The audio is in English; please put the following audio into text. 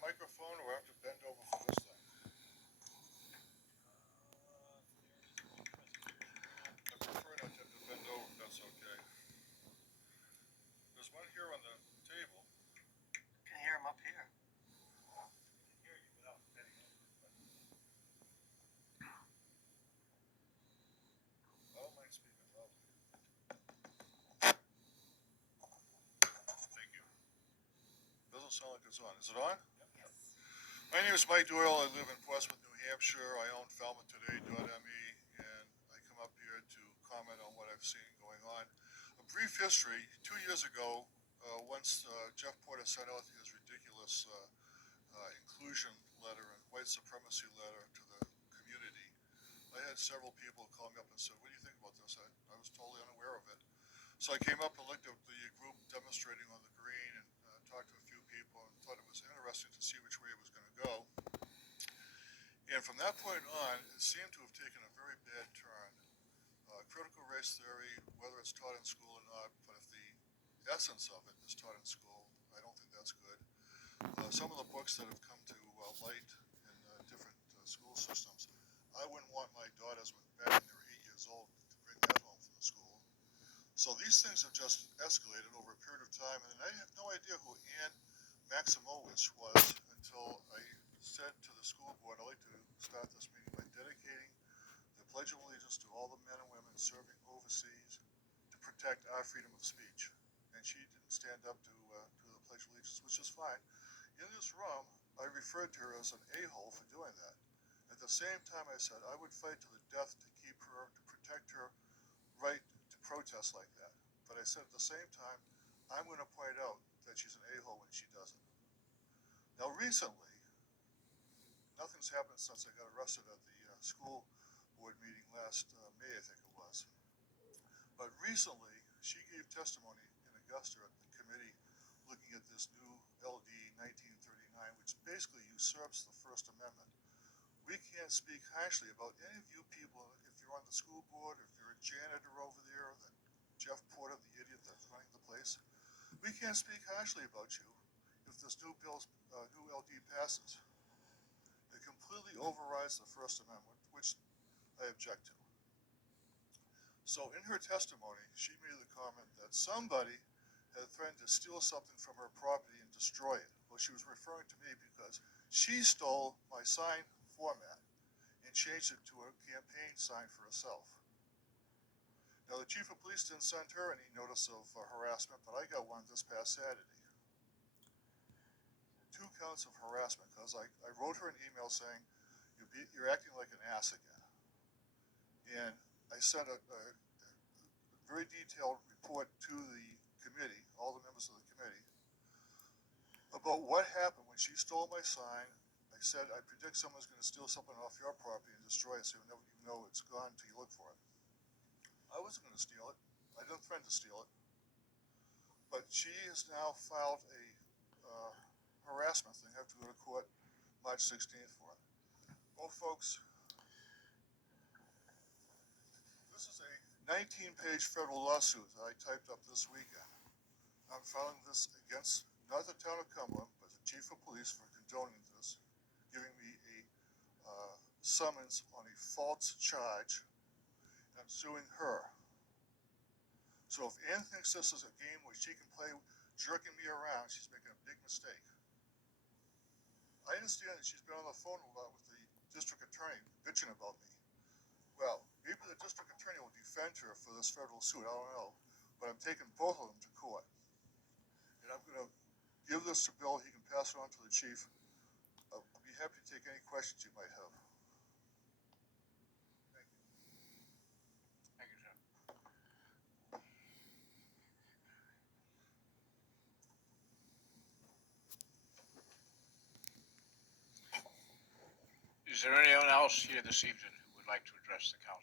that microphone, or I have to bend over for this thing? I prefer not to have to bend over, if that's okay. There's one here on the table. I can hear him up here. I can hear you without bending over. I don't mind speaking loudly. Thank you. Doesn't sound like it's on. Is it on? Yes. My name is Mike Doyle. I live in Portsmouth, New Hampshire. I own FalmouthToday.me, and I come up here to comment on what I've seen going on. A brief history. 2 years ago, once Jeff Porter sent out his ridiculous inclusion letter and white supremacy letter to the community, I had several people call me up and said, "What do you think about this?" I was totally unaware of it. So I came up and looked at the group demonstrating on the green and talked to a few people and thought it was interesting to see which way it was going to go. And from that point on, it seemed to have taken a very bad turn. Critical race theory, whether it's taught in school or not, but if the essence of it is taught in school, I don't think that's good. Some of the books that have come to light in different school systems, I wouldn't want my daughters, back when they were 8 years old, to bring that home from the school. So these things have just escalated over a period of time, and I have no idea who Ann Maximowicz was until I said to the school board, I'd like to start this meeting by dedicating the Pledge of Allegiance to all the men and women serving overseas to protect our freedom of speech. And she didn't stand up to the Pledge of Allegiance, which is fine. In this room, I referred to her as an a-hole for doing that. At the same time, I said I would fight to the death to keep her, to protect her right to protest like that. But I said at the same time, I'm going to point out that she's an a-hole when she doesn't. Now, recently, nothing's happened since I got arrested at the school board meeting last May, I think it was. But recently, she gave testimony in Augusta at the committee looking at this new LD 1939, which basically usurps the First Amendment. We can't speak harshly about any of you people if you're on the school board, if you're a janitor over there, that Jeff Porter, the idiot that's running the place. We can't speak harshly about you if this new LD passes. It completely overrides the First Amendment, which I object to. So in her testimony, she made the comment that somebody had threatened to steal something from her property and destroy it. Well, she was referring to me because she stole my sign format and changed it to a campaign sign for herself. Now, the chief of police didn't send her any notice of harassment, but I got one this past Saturday. 2 counts of harassment because I wrote her an email saying, you're acting like an ass again. And I sent a very detailed report to the committee, all the members of the committee, about what happened when she stole my sign. I said, I predict someone's going to steal something off your property and destroy it, so you'll never even know it's gone until you look for it. I wasn't going to steal it. I didn't threaten to steal it. But she has now filed a harassment thing. I have to go to court March 16th for it. Well, folks, this is a 19-page federal lawsuit that I typed up this weekend. I'm filing this against not the town of Cumberland, but the chief of police for condoning this, giving me a summons on a false charge, and I'm suing her. So if Ann thinks this is a game where she can play jerking me around, she's making a big mistake. I understand that she's been on the phone a lot with the district attorney bitching about me. Well, maybe the district attorney will defend her for this federal suit, I don't know. But I'm taking both of them to court. And I'm going to give this to Bill, he can pass it on to the chief. I'll be happy to take any questions you might have. Thank you. Thank you, sir. Is there anyone else here this evening who would like to address the council?